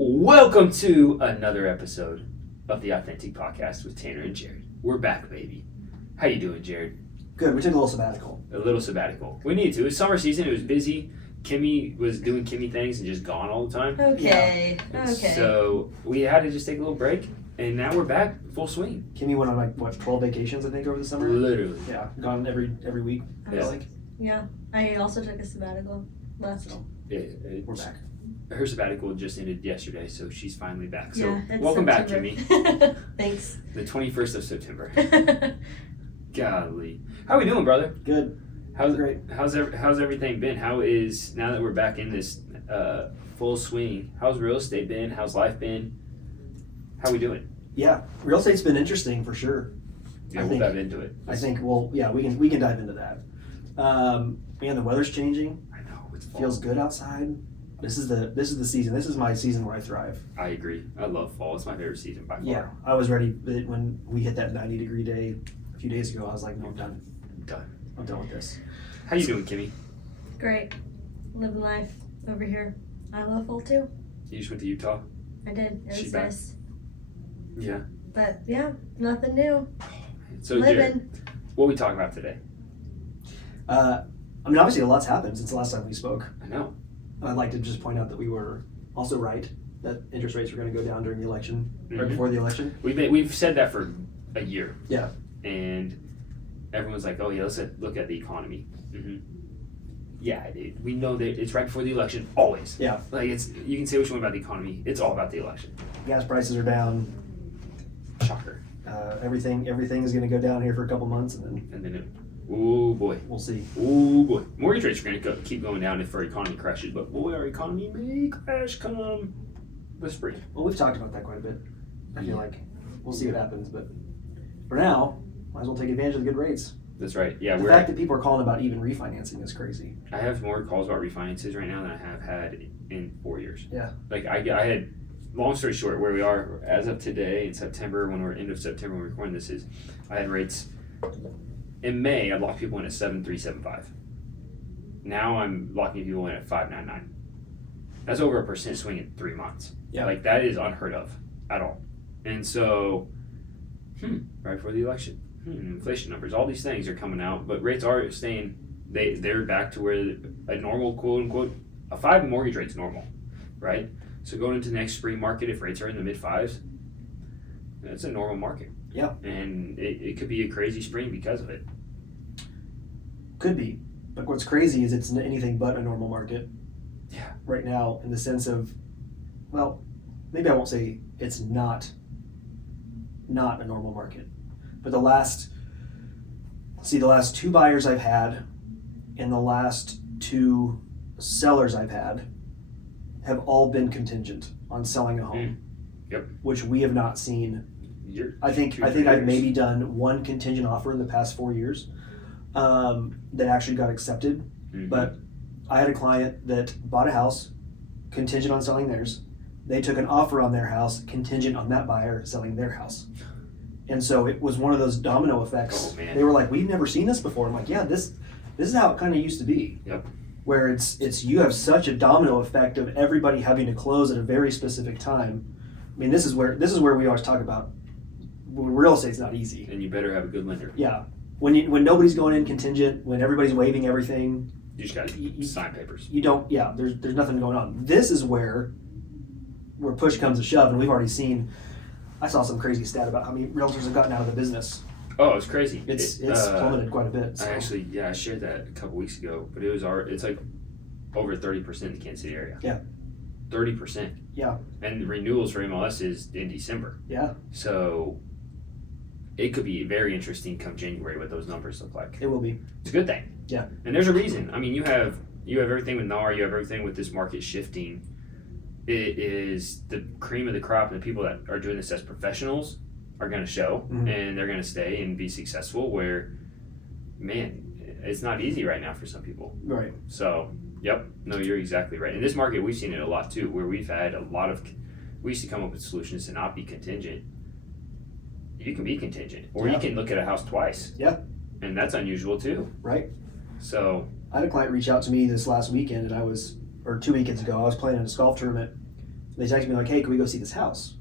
Welcome to another episode of the Authentic Podcast with Tanner and Jared. We're back, baby. How you doing, Jared? Good. We took a little sabbatical. A little sabbatical. We needed to. It was summer season. It was busy. Kimmy was doing Kimmy things and just gone all the time. Okay. And Okay. So we had to just take a little break, and now we're back full swing. Kimmy went on 12 vacations I think over the summer. Literally. Yeah, gone every week. I feel Yeah. like. Yeah. I also took a sabbatical last. So We're we're back. Her sabbatical just ended yesterday, so she's finally back. So Yeah, it's welcome back, September. Kimmy. Thanks. The 21st of September. Golly. How we doing, brother? Good. How's Great. How's everything been? How is, now that we're back in this full swing, how's real estate been? How's life been? How we doing? Yeah, real estate's been interesting for sure. Yeah, I we'll think- dive into it. I think we can dive into that. Man, the weather's changing. I know it's fall. Feels good outside. This is the season. This is my season where I thrive. I agree. I love fall. It's my favorite season by far. Yeah, I was ready when we hit that 90-degree day a few days ago. I was like, no, I'm done. Done. I'm done with this. How you doing, Kimmy? Great. Living life over here. I love fall too. You just went to Utah? I did. It She was back? nice. Yeah. But yeah, nothing new. So, Jared, Living. what are we talking about today? I mean, obviously a lot's happened since the last time we spoke. I know. I'd like to just point out that we were also right that interest rates were going to go down during the election, right Mhm. before the election. We've said that for a year. Yeah. And everyone's like, oh yeah, let's look at the economy. Yeah, dude. We know that it's right before the election, always. Yeah. Like, it's, you can say what you want about the economy. It's all about the election. Gas prices are down. Shocker. Everything is going to go down here for a couple months, and then And then, oh boy. we'll see. Oh boy. Mortgage rates are going to keep going down if our economy crashes, but boy, our economy may crash come the spring. Well, we've talked about that quite a bit. I feel Yeah. like we'll see what happens, but for now, might as well take advantage of the good rates. That's right. Yeah, The fact that people are calling about even refinancing is crazy. I have more calls about refinances right now than I have had in 4 years. Yeah. Like, I had, long story short, where we are as of today in September, when we're end of September when we're recording this, is I had rates in May. I locked people in at 7.375. Now I'm locking people in at 5.99. That's over a % swing in 3 months. Yeah. Like, that is unheard of at all. And so, right before the election, inflation numbers, all these things are coming out, but rates are staying. They're back to where a normal, quote unquote, a 5 mortgage rate's normal, right? So going into the next spring market, if rates are in the mid 5s, that's a normal market. Yeah. And it could be a crazy spring because of it. Could be. But what's crazy is it's anything but a normal market. Yeah. Right now, in the sense of, well, maybe I won't say it's not a normal market, but the last 2 buyers I've had and the last 2 sellers I've had have all been contingent on selling a home. Yep. Which we have not seen. I think 2-3 I've years. maybe done 1 contingent offer in the past 4 years that actually got accepted. Mhm. But I had a client that bought a house contingent on selling theirs. They took an offer on their house contingent on that buyer selling their house. And so it was one of those domino effects. Oh, man. They were like, we've never seen this before. I'm like, yeah, this is how it kind of used to be. Yep. Where it's you have such a domino effect of everybody having to close at a very specific time. I mean, this is where we always talk about real estate's not easy. And you better have a good lender. Yeah. When nobody's going in contingent, when everybody's waiving everything, You just got to sign papers. you don't. Yeah, there's nothing going on. This is where push comes to shove, and we've already seen. I saw some crazy stat about how many realtors have gotten out of the business. Oh, it's crazy. It's plummeted quite a bit. So. I actually, I shared that a couple weeks ago, but it's like over 30% in the Kansas City area. Yeah. 30%. Yeah. And the renewals for MLS is in December. Yeah. So it could be very interesting come January what those numbers look like. It will be. It's a good thing. Yeah. And there's a reason. I mean, you have everything with NAR, you have everything with this market shifting. It is the cream of the crop, and the people that are doing this as professionals are going to show, and they're going to stay and be successful. Where, man, it's not easy right now for some people. Right. So, yep, no, you're exactly right. In this market, we've seen it a lot too, where we've had a lot of. We used to come up with solutions to not be contingent. You can be contingent, or you can look at a house twice. Yeah. And that's unusual too. Right. So I had a client reach out to me this last weekend, and or 2 weekends ago, I was playing in a golf tournament, They texted me like, hey, can we go see this house?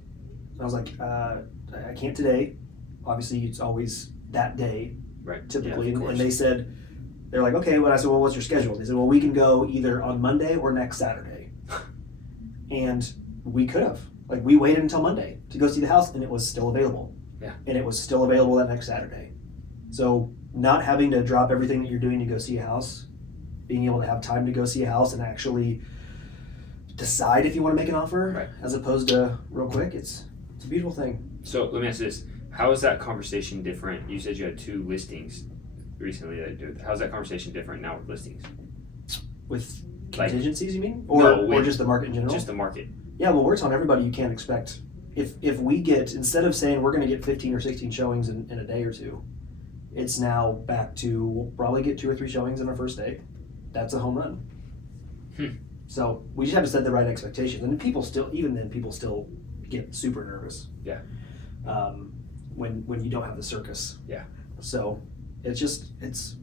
And I was like, I can't today. Obviously, it's always that day, Right. typically. Yeah, of and course. they said, they're like, okay. Well, I said, well, what's your schedule? They said, well, we can go either on Monday or next Saturday. And we could have. Like, we waited until Monday to go see the house, and it was still available. Yeah. And it was still available that next Saturday. So not having to drop everything that you're doing to go see a house, being able to have time to go see a house and actually decide if you want to make an offer, Right. as opposed to real quick, it's a beautiful thing. So let me ask you this: how is that conversation different? You said you had 2 listings recently that do. How's that conversation different now with listings? With Like- contingencies, you mean? Or, No, or with just the market in general? Just the market. Yeah, well, we're telling everybody you can't expect. If we get, instead of saying we're going to get 15 or 16 showings in a day or two, it's now back to we'll probably get 2 or 3 showings in our first day. That's a home run. So we just have to set the right expectations. And people still, even then, people still get super nervous. Yeah. When you don't have the circus. Yeah. So it's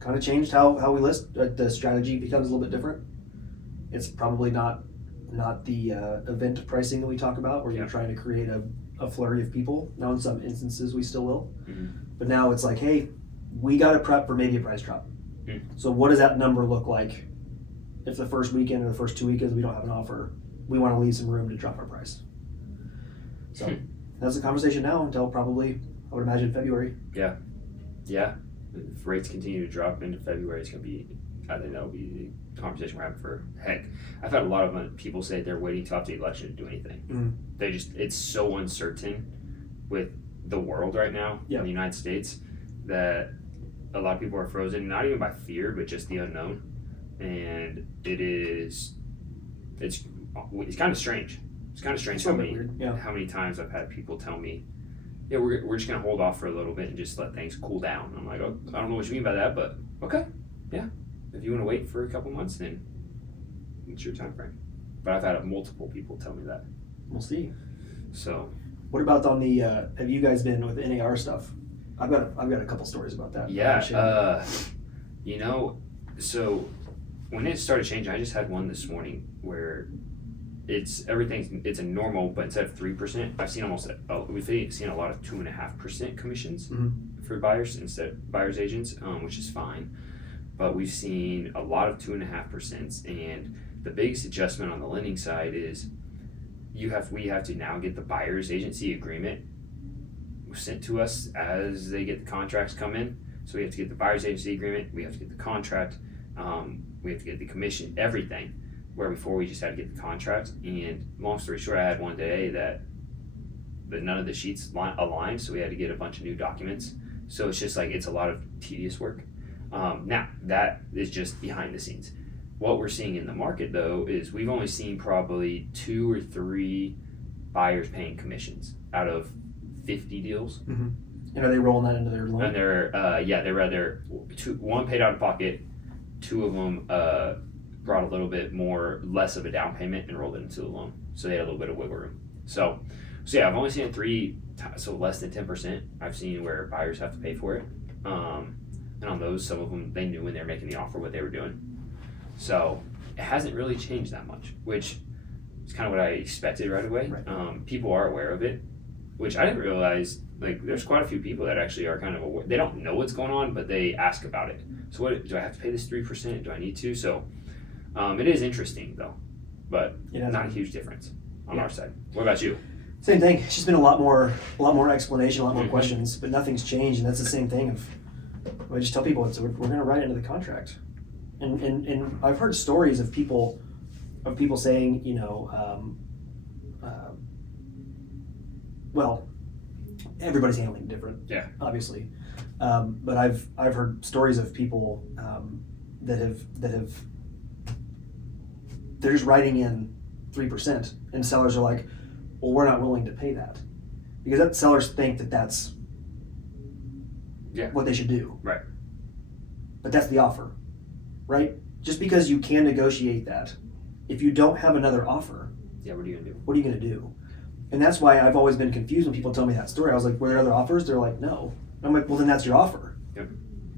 kind of changed how we list. The strategy becomes a little bit different. It's probably not the event pricing that we talk about, where Yeah. you're trying to create a flurry of people. Now, in some instances, we still will. Mhm. But now it's like, hey, we got to prep for maybe a price drop. Mm. So what does that number look like if the first weekend or the first 2 weekends we don't have an offer? We want to leave some room to drop our price. So that's the conversation now until probably, I would imagine, February. Yeah. If rates continue to drop into February, it's gonna be. I think that'll be the conversation we're having for heck. I've had a lot of people say they're waiting till after the election to do anything. Mm. It's so uncertain with the world right now Yeah. in the United States that a lot of people are frozen, not even by fear, but just the unknown. And it's kind of strange. It's kind of strange It's a little bit weird, yeah. how many times I've had people tell me, yeah, we're just gonna hold off for a little bit and just let things cool down. I'm like, oh, I don't know what you mean by that, but okay, yeah. If you want to wait for a couple months, then it's your time frame. But I've had multiple people tell me that. We'll see. So What about on the? Have you guys been with NAR stuff? I've got a couple stories about that. yeah, so when it started changing, I just had one this morning where it's a normal, but instead of 3%, I've seen we've seen a lot of 2.5% commissions for buyers buyers agents, which is fine. But we've seen a lot of 2.5%, and the biggest adjustment on the lending side is we have to now get the buyer's agency agreement sent to us as they get the contracts come in. So we have to get the buyer's agency agreement, we have to get the contract, we have to get the commission, everything. Where before we just had to get the contract. And long story short, I had one day that none of the sheets aligned, so we had to get a bunch of new documents. So it's just like it's a lot of tedious work. Now that is just behind the scenes. What we're seeing in the market though is we've only seen probably 2 or 3 buyers paying commissions out of 50 deals. Mm-hmm. And are they rolling that into their loan? And they're rather one paid out of pocket, 2 of them brought a little bit less of a down payment and rolled it into the loan, so they had a little bit of wiggle room. So yeah, I've only seen it 3, so less than 10%. I've seen where buyers have to pay for it, and on those, some of them they knew when they were making the offer what they were doing. So it hasn't really changed that much, which is kind of what I expected right away. Right. People are aware of it, which I didn't realize. Like, there's quite a few people that actually are kind of aware. They don't know what's going on, but they ask about it. So what do I have to pay this 3%? Do I need to? So it is interesting though, but not a huge difference on our side. What about you? Same thing. It's just been a lot more explanation, a lot more Mhm. questions, but nothing's changed, and that's the same thing. I just tell people we're going to write into the contract, and I've heard stories of people saying, well, everybody's handling it different. Yeah. Obviously, but I've heard stories of people that have they're just writing in 3%, and sellers are like, well, we're not willing to pay that, because that sellers think that that's what they should do. Right. But that's the offer, right? Just because you can negotiate that, if you don't have another offer, Yeah, what are you gonna do? what are you going to do? And that's why I've always been confused when people tell me that story. I was like, were there other offers? They're like, no. And I'm like, well, then that's your offer. Yep.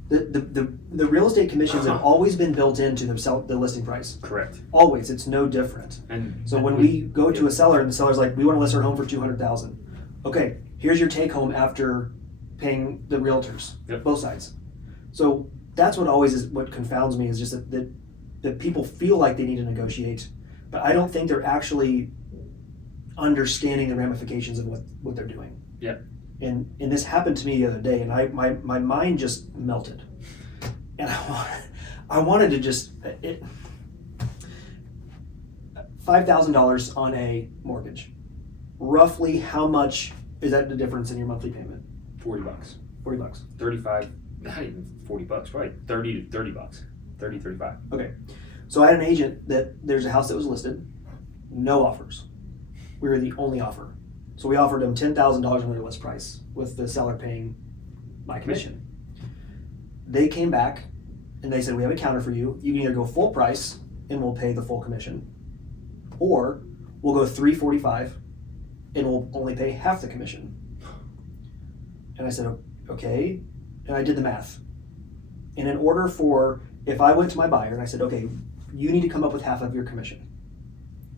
The real estate commissions have always been built into the listing price. Correct. Always, it's no different. And So when we go to a seller and the seller's like, we want to list our home for $200,000. Okay, here's your take home after paying the realtors, Yep. both sides. So that's what confounds me is just that people feel like they need to negotiate, but I don't think they're actually understanding the ramifications of what they're doing. Yeah. And this happened to me the other day, and my mind just melted, and I wanted to just $5,000 on a mortgage. Roughly, how much is that the difference in your monthly payment? $40. $40. 35, not even $40, probably 30 to $30. 30, 35. Okay. So I had an agent that there's a house that was listed, no offers. We were the only offer. So we offered them $10,000 on their list price with the seller paying my commission. They came back and they said, we have a counter for you. You can either go full price and we'll pay the full commission, or we'll go $345 and we'll only pay half the commission. And I said, okay. And I did the math. And in order for, if I went to my buyer and I said, okay, you need to come up with half of your commission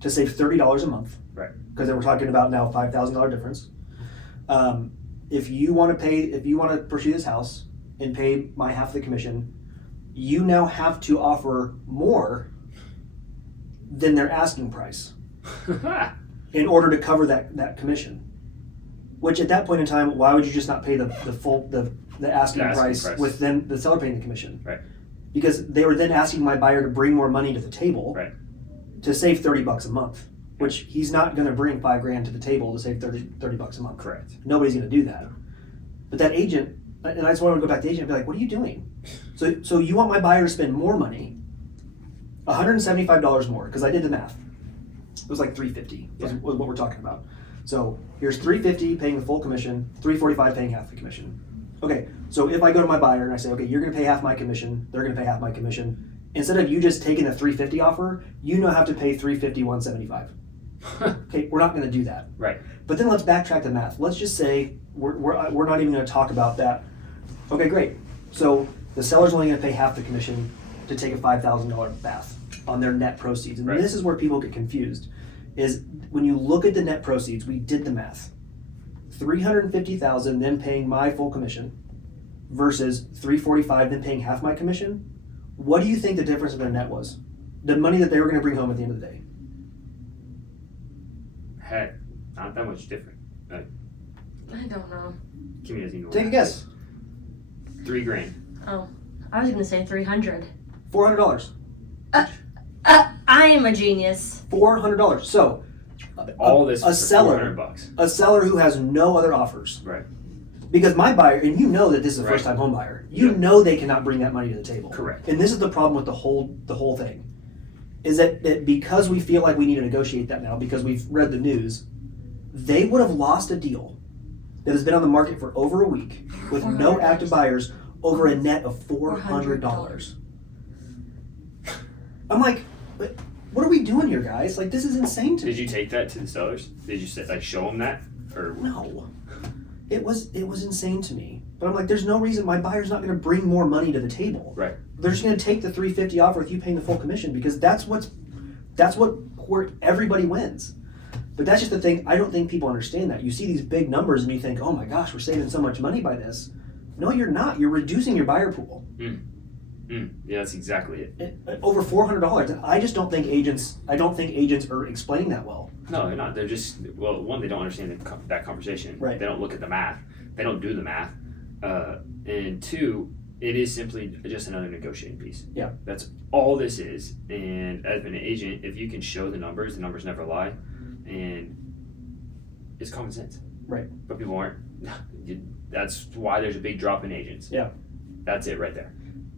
to save $30 a month. Right. Because we're talking about now $5,000 difference. If you want to pursue this house and pay my half of the commission, you now have to offer more than their asking price in order to cover that commission. Which at that point in time, why would you just not pay the asking price with then the seller paying the commission? Right. Because they were then asking my buyer to bring more money to the table. Right. To save $30 a month, which he's not going to bring $5,000 to the table to save $30 a month. Correct. Nobody's going to do that. But that agent, and I just want to go back to the agent and be like, what are you doing? So you want my buyer to spend more money, $175 more, because I did the math. It was like $350 was what we're talking about. So here's $350 paying the full commission, $345 paying half the commission. Okay, so if I go to my buyer and I say, okay, you're going to pay half my commission, they're going to pay half my commission. Instead of you just taking the $350 offer, you now have to pay $350, $175. Okay, we're not going to do that. Right. But then let's backtrack the math. Let's just say we're not even going to talk about that. Okay, great. So the seller's only going to pay half the commission to take a $5,000 bath on their net proceeds. And Right. this is where people get confused. Is when you look at the net proceeds, we did the math. $350,000 then paying my full commission versus $345 then paying half my commission. What do you think the difference of their net was? The money that they were going to bring home at the end of the day. Heck, not that much different. I don't know. Kimmy doesn't even know. Take a guess. $3,000. Oh, I was gonna say 300. $400. I am a genius. $400. So All this a for seller, $400. a seller who has no other offers. Right. Because my buyer, and you know that this is a Right. first-time home buyer, you know they cannot bring that money to the table. Correct. And this is the problem with the whole thing, is that because we feel like we need to negotiate that now because we've read the news, they would have lost a deal that has been on the market for over a week with no $400. active buyers over a net of $400. I'm like, what are we doing here, guys? Like, this is insane to me. Did you take that to the sellers? Did you say, like, show them that? Or No. It was insane to me. But I'm like, there's no reason my buyer's not going to bring more money to the table. Right. They're just going to take the $350 offer with you paying the full commission because that's where everybody wins. But that's just the thing. I don't think people understand that. You see these big numbers and you think, oh my gosh, we're saving so much money by this. No, you're not. You're reducing your buyer pool. Yeah, that's exactly it. Over $400. And I just don't think agents are explaining that well. No, they're not. They're just, well, one, they don't understand that conversation. Right. They don't look at the math. They don't do the math. And two, it is simply just another negotiating piece. Yeah. That's all this is. And as an agent, if you can show the numbers never lie. And it's common sense. Right. But people aren't. That's why there's a big drop in agents. Yeah. That's it right there.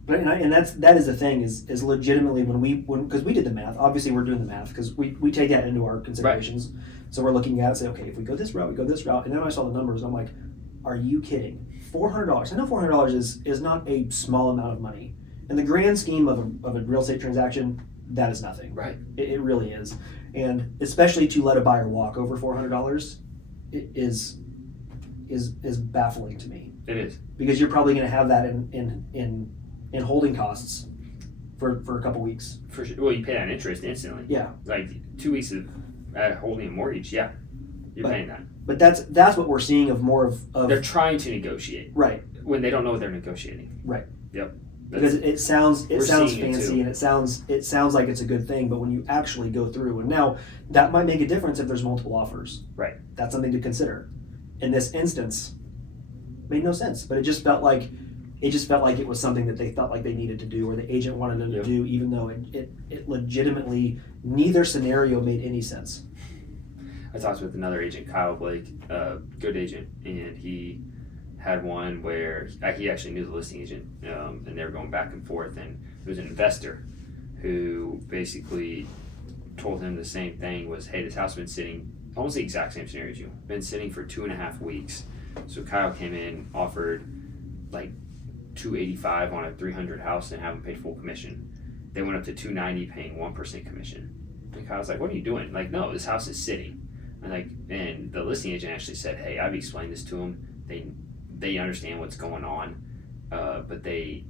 But that is the thing is legitimately because we did the math. Obviously, we're doing the math because we take that into our considerations. Right. So we're looking at say, okay, if we go this route, we go this route, and then I saw the numbers. I'm like, are you kidding? $400. I know $400 is not a small amount of money in the grand scheme of a real estate transaction. That is nothing. Right. It really is, and especially to let a buyer walk over $400 is baffling to me. It is. because you're probably going to have that in holding costs for a couple weeks. For sure. Well, you pay that interest instantly. Yeah. Like 2 weeks of holding a mortgage, yeah, you're paying that. But that's what we're seeing of more of They're trying to negotiate right. when they don't know what they're negotiating. Right. Yep. Because it sounds we're fancy seeing it too. and it sounds like it's a good thing, but when you actually go through, and now that might make a difference if there's multiple offers. Right. That's something to consider. In this instance, made no sense, but it just felt like it was something that they felt like they needed to do, or the agent wanted them to do, even though it legitimately, neither scenario made any sense. I talked with another agent, Kyle Blake, good agent, and he had one where he actually knew the listing agent, and they were going back and forth, and it was an investor who basically told him the same thing was, hey, this house has been sitting, almost the exact same scenario as you, been sitting for 2.5 weeks. So Kyle came in, offered like $285 on a 300 house and haven't paid full commission. They went up to $290 paying 1% commission. And Kyle's like, what are you doing? Like, no, this house is sitting. And the listing agent actually said, hey, I've explained this to them. They understand what's going on, but they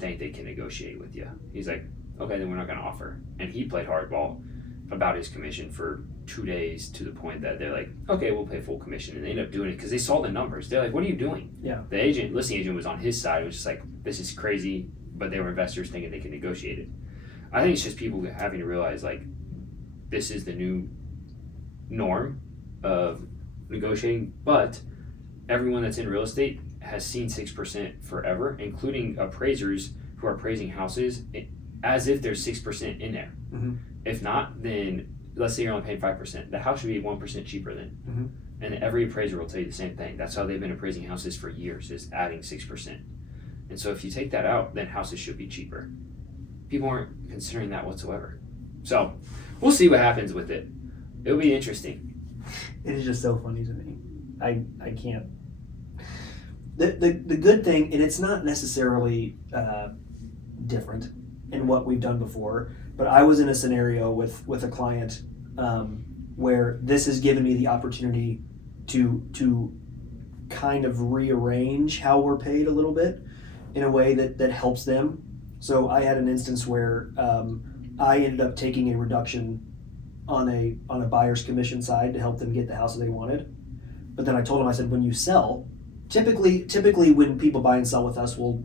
think they can negotiate with you. He's like, okay, then we're not going to offer. And he played hardball about his commission for 2 days, to the point that they're like, okay, we'll pay full commission. And they end up doing it because they saw the numbers. They're like, what are you doing? Yeah. The listing agent was on his side. It was just like, this is crazy, but they were investors thinking they can negotiate it. I think it's just people having to realize, like, this is the new norm of negotiating, but everyone that's in real estate has seen 6% forever, including appraisers who are appraising houses as if there's 6% in there. Mm-hmm. If not, then let's say you're only paying 5%. The house should be 1% cheaper then. Mm-hmm. And every appraiser will tell you the same thing. That's how they've been appraising houses for years, is adding 6%. And so if you take that out, then houses should be cheaper. People aren't considering that whatsoever. So we'll see what happens with it. It'll be interesting. It is just so funny to me. I can't. The good thing, and it's not necessarily different in what we've done before, but I was in a scenario with a client where this has given me the opportunity to kind of rearrange how we're paid a little bit in a way that helps them. So I had an instance where I ended up taking a reduction on a buyer's commission side to help them get the house that they wanted. But then I told them, I said, when you sell, typically when people buy and sell with us, we'll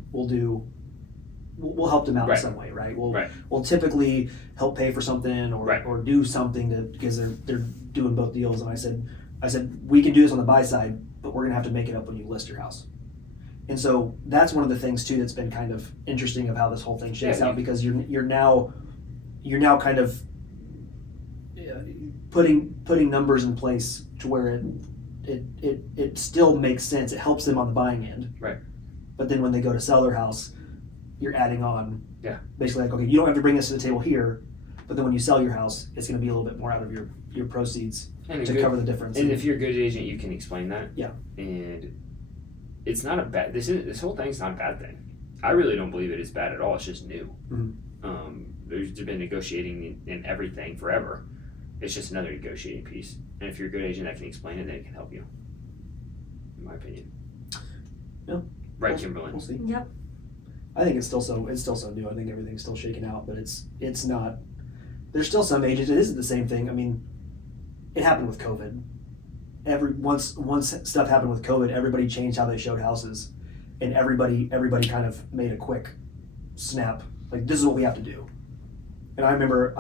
help them out in some way, right? We'll typically help pay for something or do something because they're doing both deals. And I said we can do this on the buy side, but we're gonna have to make it up when you list your house. And so that's one of the things too that's been kind of interesting of how this whole thing shakes out, because you're now kind of putting numbers in place to where it still makes sense. It helps them on the buying end. Right. But then when they go to sell their house, you're adding on. Yeah. Basically like, okay, you don't have to bring this to the table here, but then when you sell your house, it's going to be a little bit more out of your proceeds to cover the difference. And if you're a good agent, you can explain that. Yeah. And it's not a bad. This whole thing's not a bad thing. I really don't believe it is bad at all. It's just new. Mm-hmm. There's been negotiating in everything forever. It's just another negotiating piece. And if you're a good agent that can explain it, then it can help you. In my opinion. Yeah. Right, Kimberly. We'll see. Yep. I think it's still so new. I think everything's still shaking out, but it's not. There's still some agents. It isn't the same thing. I mean, it happened with COVID. Once stuff happened with COVID, everybody changed how they showed houses, and everybody kind of made a quick snap. Like, this is what we have to do. And I remember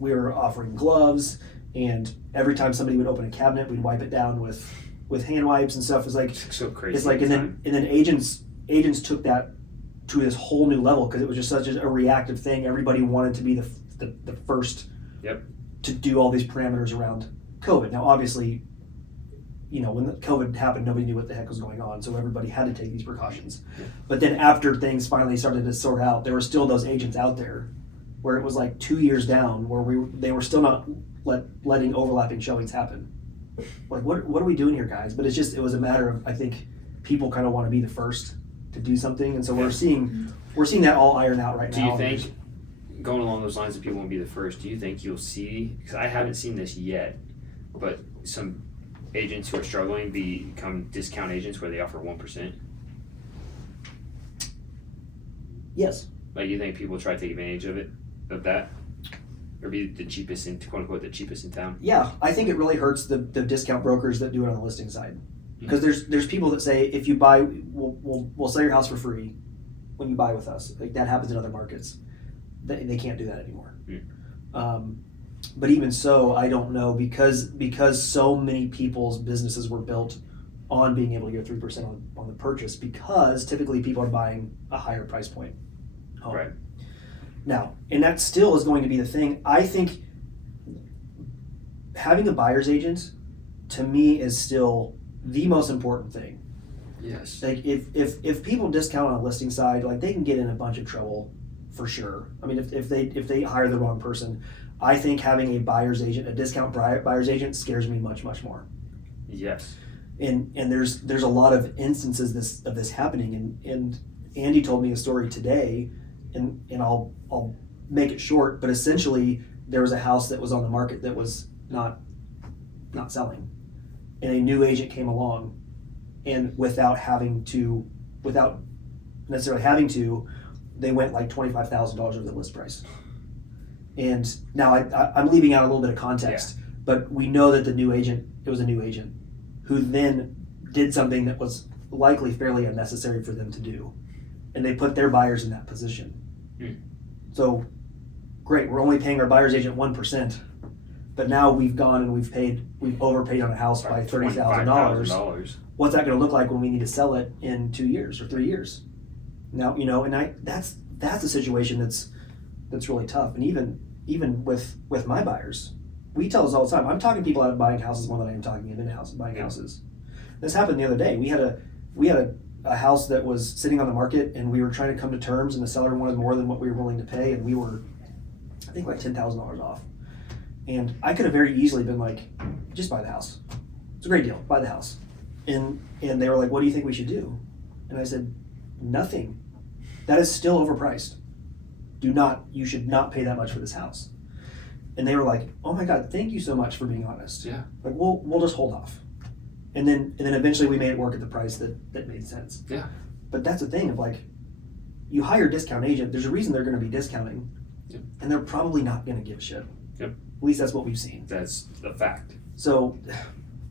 we were offering gloves, and every time somebody would open a cabinet, we'd wipe it down with hand wipes and stuff. It's like so crazy. It's like, and then agents took that to this whole new level, because it was just such a reactive thing. Everybody wanted to be the first to do all these parameters around COVID. Now, obviously, when the COVID happened, nobody knew what the heck was going on, so everybody had to take these precautions. Yeah. But then after things finally started to sort out, there were still those agents out there where it was like 2 years down, where they were still not letting overlapping showings happen. Like, what are we doing here, guys? But it was a matter of, I think, people kind of want to be the first to do something, and so we're seeing that all iron out right now. Do you think, going along those lines, that people won't be the first, do you think you'll see, because I haven't seen this yet, but some agents who are struggling become discount agents where they offer 1%? Yes. Like, you think people try to take advantage of that? Or be the cheapest quote unquote, the cheapest in town? Yeah, I think it really hurts the discount brokers that do it on the listing side. Because there's people that say, if you buy, we'll sell your house for free when you buy with us. Like, that happens in other markets. They can't do that anymore. But even so, I don't know, because so many people's businesses were built on being able to get 3% on the purchase, because typically people are buying a higher price point home. Right. Now, and that still is going to be the thing. I think having a buyer's agent, to me, is still the most important thing. Yes. Like, if people discount on a listing side, like, they can get in a bunch of trouble for sure. I mean, if they hire the wrong person, I think having a buyer's agent, a discount buyer's agent, scares me much more. Yes. And there's a lot of instances of this happening, and Andy told me a story today, and I'll make it short, but essentially there was a house that was on the market that was not selling, and a new agent came along, and without necessarily having to, they went like $25,000 over the list price. And now I'm leaving out a little bit of context, but we know that it was a new agent who then did something that was likely fairly unnecessary for them to do, and they put their buyers in that position. So great, we're only paying our buyer's agent 1%, but now we've gone and we've overpaid on a house by $30,000. What's that going to look like when we need to sell it in 2 years or 3 years? Now, and that's a situation that's really tough. And even with my buyers, we tell this all the time. I'm talking people out of buying houses more than I am talking them into buying houses. This happened the other day. We had a house that was sitting on the market, and we were trying to come to terms, and the seller wanted more than what we were willing to pay, and we were, I think, like $10,000 off. And I could have very easily been like, just buy the house. It's a great deal. Buy the house. And they were like, what do you think we should do? And I said, nothing. That is still overpriced. You should not pay that much for this house. And they were like, oh my God, thank you so much for being honest. Yeah. Like, we'll just hold off. And then eventually we made it work at the price that made sense. Yeah. But that's the thing of, like, you hire a discount agent, there's a reason they're going to be discounting. Yep. And they're probably not going to give a shit. Yep. At least that's what we've seen. That's the fact. So,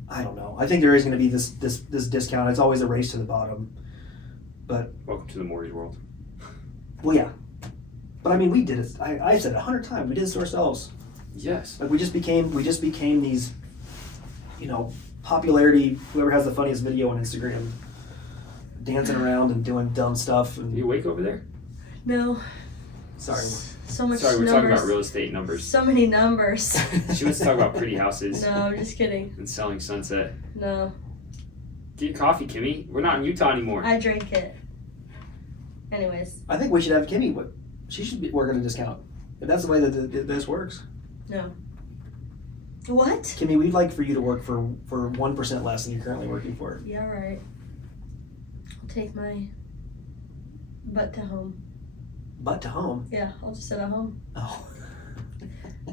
I don't know. I think there is going to be this discount. It's always a race to the bottom. But Welcome to the mortgage world. well, yeah. But I mean, we did it. I said it 100 times. We did this to ourselves. Yes. Like, we just became these, popularity. Whoever has the funniest video on Instagram, dancing around and doing dumb stuff. And You awake over there? No. sorry. So much Sorry, we're numbers. talking about real estate numbers. So many numbers. She wants to talk about pretty houses No, I'm just kidding. and selling sunset. No. Get your coffee, Kimmy. We're not in Utah anymore. I drink it. Anyways, I think we should have Kimmy. She should be working a discount. If that's the way that this works. no. What? Kimmy, we'd like for you to work for 1% less than you're currently working for. Yeah, right. I'll take my butt to home. But to home. Yeah, I'll just sit at home. Oh.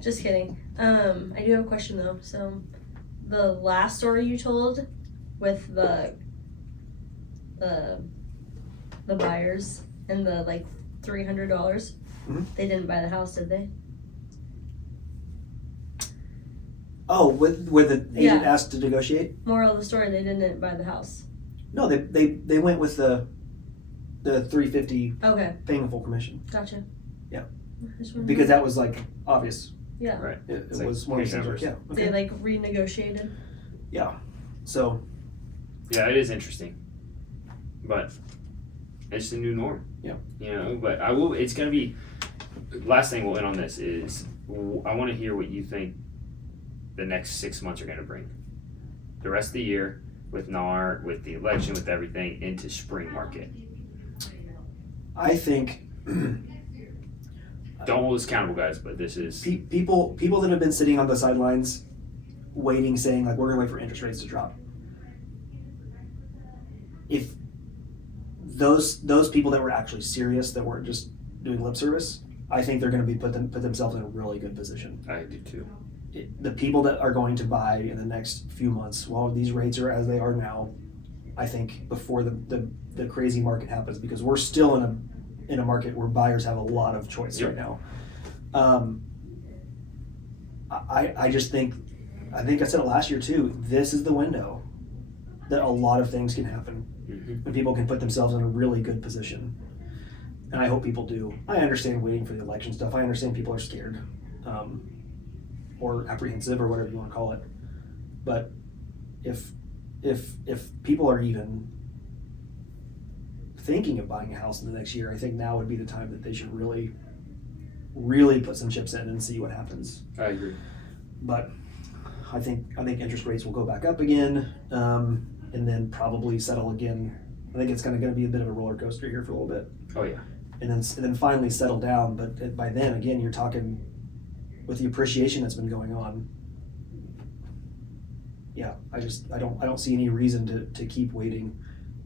Just kidding. I do have a question though. So, the last story you told with the buyers and the like $300, Mhm. they didn't buy the house, did they? Oh, where the agent Yeah. asked to negotiate? Moral of the story: they didn't buy the house. No, they went with the $350 Okay, paying a full commission gotcha. Yeah. I just wanted to because know. that was like obvious. Yeah. Right. It It's like was one of pay those things. numbers. Yeah. They Okay. like renegotiated. Yeah. So Yeah, it is interesting. But it's the new norm. Yeah. But it's going to be, last thing we'll end on this is, I want to hear what you think the next 6 months are going to bring. The rest of the year, with NAR, with the election, with everything, into spring market. I think Don't hold us accountable, guys, but this is... people that have been sitting on the sidelines waiting, saying like, we're gonna wait for interest rates to drop. If those people that were actually serious, that weren't just doing lip service, I think they're going to put themselves in a really good position. I do too. The people that are going to buy in the next few months, while these rates are as they are now, I think before the crazy market happens, because we're still in in a market where buyers have a lot of choice right now. I just think, I said it last year too, this is the window that a lot of things can happen. Mm-hmm. And people can put themselves in a really good position. And I hope people do. I understand waiting for the election stuff. I understand people are scared, or apprehensive, or whatever you want to call it. But if people are even thinking of buying a house in the next year, I think now would be the time that they should really put some chips in and see what happens. I agree. But I think interest rates will go back up again, and then probably settle again. I think it's going to be a bit of a roller coaster here for a little bit. Oh yeah. And then finally settle down. But by then, again, you're talking with the appreciation that's been going on. Yeah, I don't see any reason to keep waiting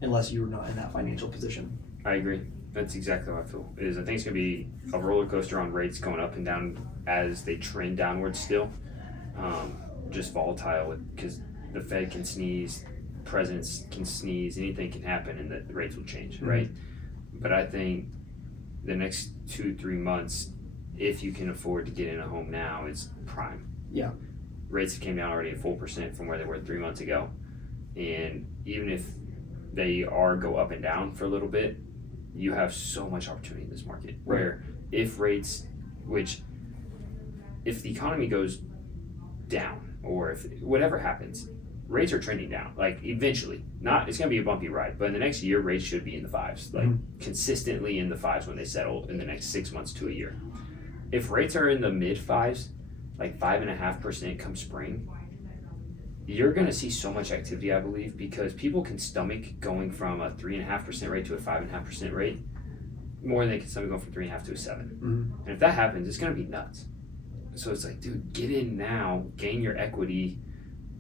unless you're not in that financial position. I agree. That's exactly how I feel. I think it's going to be a roller coaster on rates going up and down as they trend downwards still. Just volatile because the Fed can sneeze, presidents can sneeze, anything can happen and the rates will change, Mm-hmm. right? But I think the next 2-3 months, if you can afford to get in a home now, it's prime. Yeah. Rates came down already a full % from where they were 3 months ago. And even if they go up and down for a little bit, you have so much opportunity in this market where if the economy goes down or if whatever happens, rates are trending down. Like eventually, it's going to be a bumpy ride, but in the next year, rates should be in the 5s, like consistently in the 5s when they settle in the next 6 months to a year. If rates are in the mid 5s, like 5.5% come spring, you're going to see so much activity, I believe, because people can stomach going from a 3.5% rate to a 5.5% rate more than they can stomach going from 3.5 to a 7. Mm-hmm. And if that happens, it's going to be nuts. So it's like, dude, get in now, gain your equity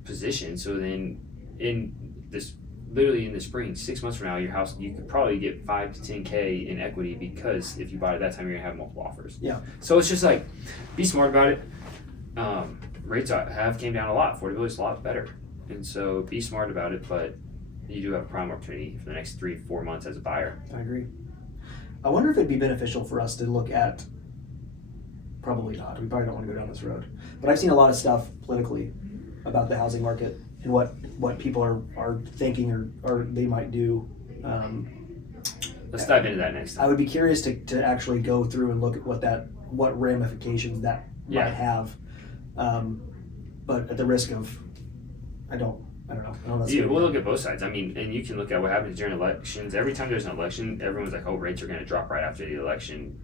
position. So then literally in the spring, 6 months from now, your house, you could probably get 5 to 10K in equity because if you buy it at that time, you're going to have multiple offers. Yeah. So it's just like, be smart about it. Rates have came down a lot. Affordability is a lot better. And so be smart about it, but you do have a prime opportunity for the next 3-4 months as a buyer. I agree. I wonder if it'd be beneficial for us to look at, probably not, we probably don't want to go down this road, but I've seen a lot of stuff politically about the housing market and what people are thinking or they might do. Let's dive into that next time. I would be curious to actually go through and look at what ramifications that might have. But at the risk of, I don't know. Yeah, we'll look at both sides. I mean, and you can look at what happens during elections. Every time there's an election, everyone's like, oh, rates are going to drop right after the election.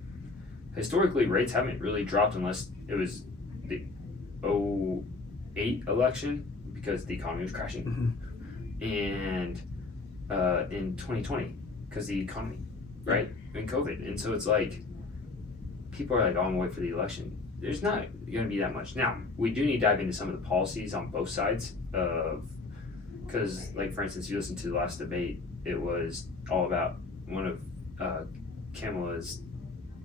Historically, rates haven't really dropped unless it was the 2008 election because the economy was crashing. Mm-hmm. And in 2020 because the economy, right? And COVID. And so it's like, people are like, oh, I'm going to wait for the election. There's not going to be that much. Now, we do need to dive into some of the policies on both sides of, because, like, for instance, you listen to the last debate, it was all about one of Kamala's,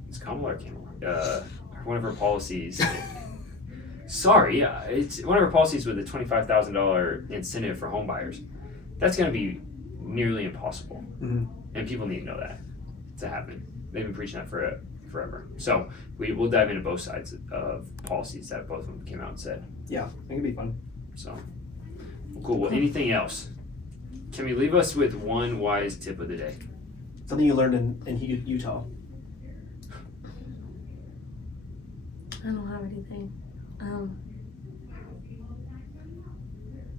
it's Kamala or Kamala? One of her policies. Sorry, it's one of her policies with a $25,000 incentive for home buyers. That's going to be nearly impossible. Mm-hmm. And people need to know that to happen. They've been preaching that for forever. So we'll dive into both sides of policies that both of them came out and said. Yeah, I think it'd be fun. So, cool. Well, anything else? Can we leave us with one wise tip of the day? Something you learned in Utah. I don't have anything.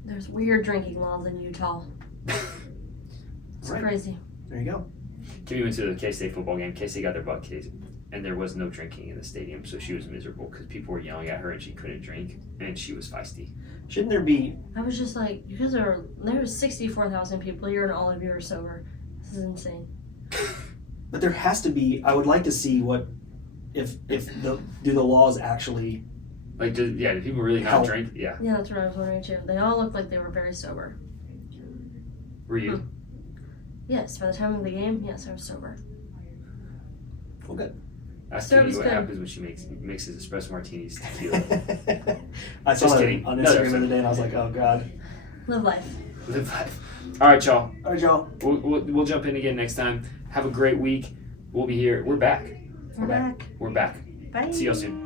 There's weird drinking laws in Utah. It's Right. crazy. There you go. Kimmy went to the K-State football game. K-State got their butt kicked, and there was no drinking in the stadium, so she was miserable because people were yelling at her and she couldn't drink, and she was feisty. Shouldn't there be? I was just like, you guys are, there's 64,000 people here and all of you are sober. This is insane. But there has to be. I would like to see what if do the laws actually Like, do people really not help? drink? Yeah. Yeah, that's what I was wondering too. They all looked like they were very sober. Were you? Yes, by the time of the game, yes, I was sober. Well, good. Ask So it Kimmy was what good. happens when she mixes espresso martinis to tequila. I saw Just that kidding. on No, Instagram the other day, and I was like, oh god. Live life. Live life. All right, y'all. All right, y'all. We'll jump in again next time. Have a great week. we'll be here. We're back. We're back. We're back. Bye. See y'all soon.